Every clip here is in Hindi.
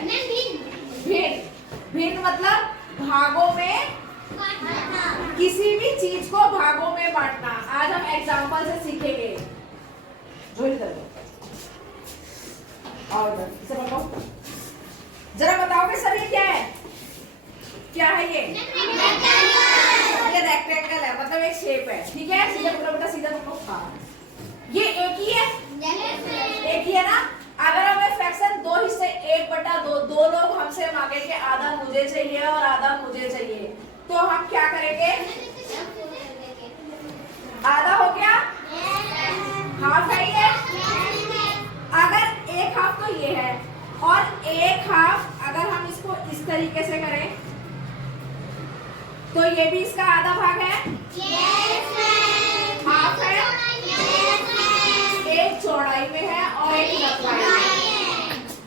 भिन्न। भिन्न मतलब भागों में, किसी भी चीज को भागों में बांटना। आज हम एग्जांपल से सीखेंगे। और जरा बताओगे सर ये क्या है? क्या है ये रेक्टेंगल है, मतलब एक शेप है। ठीक है, सीधा पकड़ो बेटा, सीधा पकड़ो। हाँ, ये एक ही है, एक ही है ना। अगर हमें फ्रैक्शन दो हिस्से 1/2, दो लोग हमसे मांगे कि आधा मुझे चाहिए और आधा मुझे चाहिए, तो हम क्या करेंगे? आधा हो गया, हाफ है ये। अगर एक हाफ तो ये है, और एक हाफ अगर हम इसको इस तरीके से करें तो ये भी इसका आधा भाग है। हाफ है, एक चौड़ाई में है और एक लंबाई में।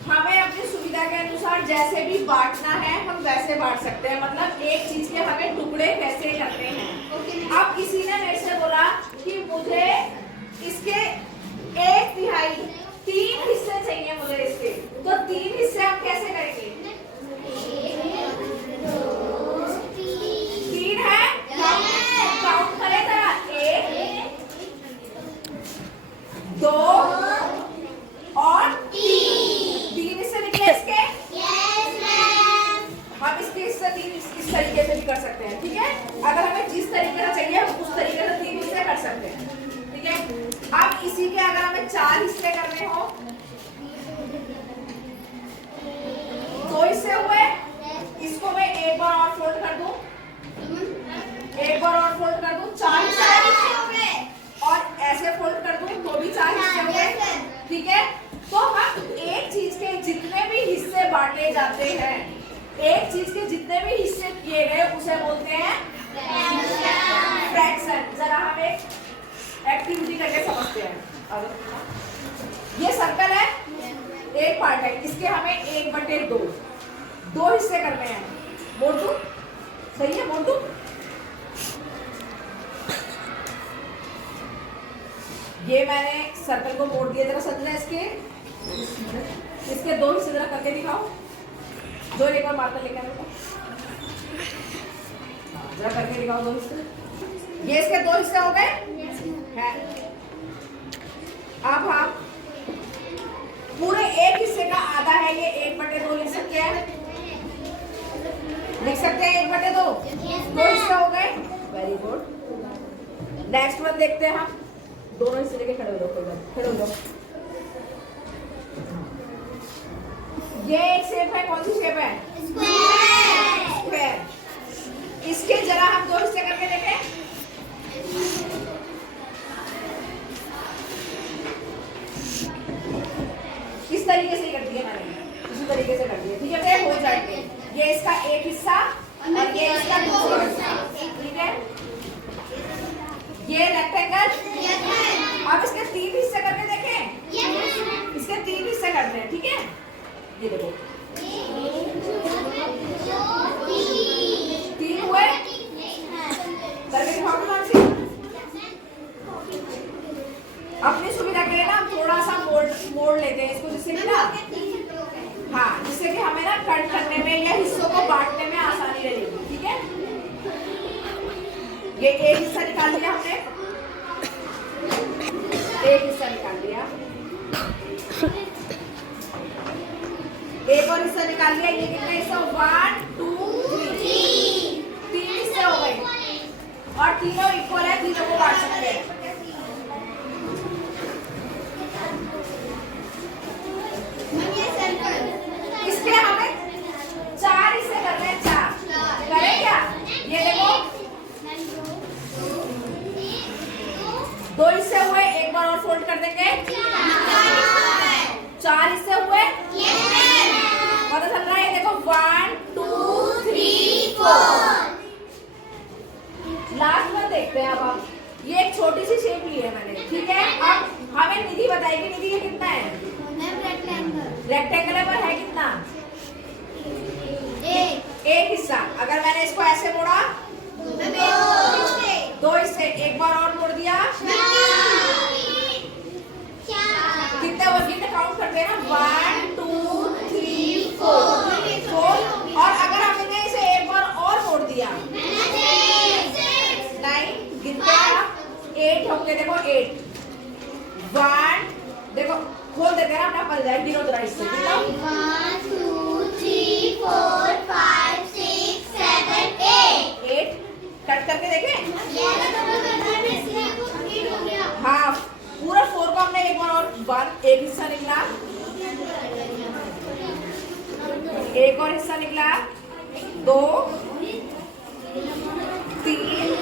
हमें अपनी सुविधा के अनुसार जैसे भी बांटना है हम वैसे बांट सकते हैं, मतलब एक चीज के हमें टुकड़े कैसे करने हैं। अब किसी ने मेरे से बोला कि मुझे इसके 1/3 3 हिस्से चाहिए मुझे इसके, तो 3 हिस्से हम कैसे करेंगे? 3 है, काउंट करें जरा, 1 2 और 3 हिस्से निकले इसके। हम इसके हिस्से 3 इस तरीके से भी कर सकते हैं। ठीक है, अगर हमें जिस तरीके से चाहिए हम उस तरीके से 3 हिस्से कर सकते हैं। ठीक है, अब इसी के अगर हमें 4 हिस्से करने हो, 2 हिस्से हुए, इसको मैं एक बार और फोल्ड कर दूं, एक बार और फोल्ड कर दूं, 4 हिस्से हो गए, और ऐसे फोल्ड कर दूं तो भी 4 हिस्से हो गए। ठीक है, तो हम एक चीज के जितने भी हिस्से बांटे जाते हैं, एक चीज के जितने भी हिस्से किए गए उसे बोलते हैं फ्रैक्शन। जरा हम एक एक्टिविटी करके समझते हैं। अब ये सर्कल है, एक पार्ट है, इसके हमें 1/2 दो हिस्से करने हैं। मोटू सही है, मोटू ये मैंने सर्कल को मोड़ दिया। जरा सजना इसके 2 हिस्से जरा करके दिखाओ। जो एक बार मार्कर लेकर आओ, जरा करके दिखाओ 2 हिस्से। ये इसके 2 हिस्से हो गए हैं। अब हम पूरे एक हिस्से का आधा है, ये 1/2 लिख सकते हैं, लिख सकते हैं 1/2। 2 हिस्से हो गए, वेरी गुड। नेक्स्ट वन देखते हैं हम। दोनों हिस्से लेके खड़े हो जाओ, कोई बात, खड़े हो जाओ। ये एक शेप है, कौन सी शेप है? स्क्वायर। इसके जरा हम 2 हिस्से करके देखें। इस तरीके से ही कर दिया मैंने, इसी तरीके से कर दिया। ठीक है, हो जाएंगे। ये इसका एक हिस्सा और ये इसका दूसरा हिस्सा। ठीक है, ये रेक्टेंगल। अब इसके 3 हिस्से करके देखें। इसके 3 हिस्से करते हैं। ठीक है, ये देखो 3 हुए, करके दिखाओ मानसी। अपनी सुविधा के लिए ना हम थोड़ा सा मोड़ लेते हैं इसको, जिससे कि ना, हाँ, जिससे कि हमें ना कट करने में या हिस्सों को बांटने में आसानी रहेगी। ठीक है, ये एक हिस्सा निकाल लिया हमने, एक हिस्सा निकाल लिया, एक और हिस्सा निकाल लिया। ये कितने हिस्सा? 1 2 3 3 हिस्से हो गए, और तीनों इक्वल है, तीनों को बांट सकते हैं। इसके हमें 4 हिस्से करने हैं, 4 करें क्या? ये देखो 2 हिस्से हुए, एक बार और फोल्ड कर देंगे, 4 हिस्से हुए, पता चल रहा है? देखो 1 2 3 4। लास्ट में देखते हैं। अब हम ये एक छोटी सी शेप ली है मैंने। ठीक है, अब हमें निधि बताएगी, निधि ये कितना है? रेक्टेंगल है, पर है कितना? एक हिस्सा। अगर मैंने इसको ऐसे मोड़ा, 2 हिस्से, एक बार और मोड़ दिया, कितने वो गिनते काउंट करते हैं ना, 1 2 3 4। जाए, गिनो जरा इससे, गिनो। 1 2 3 4 5 6 7 8 8 कट करके देखें। ये हाँ, पूरा 4 को हमने एक बार और 1 एक हिस्सा निकला, एक और हिस्सा निकला, 2 3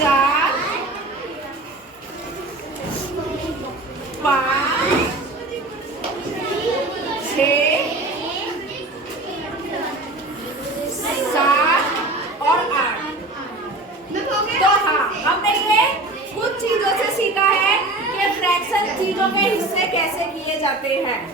4 5 6 7 और 8। तो हाँ, हमने ये कुछ चीजों से सीखा है कि फ्रैक्शन चीजों के हिस्से कैसे किए जाते हैं।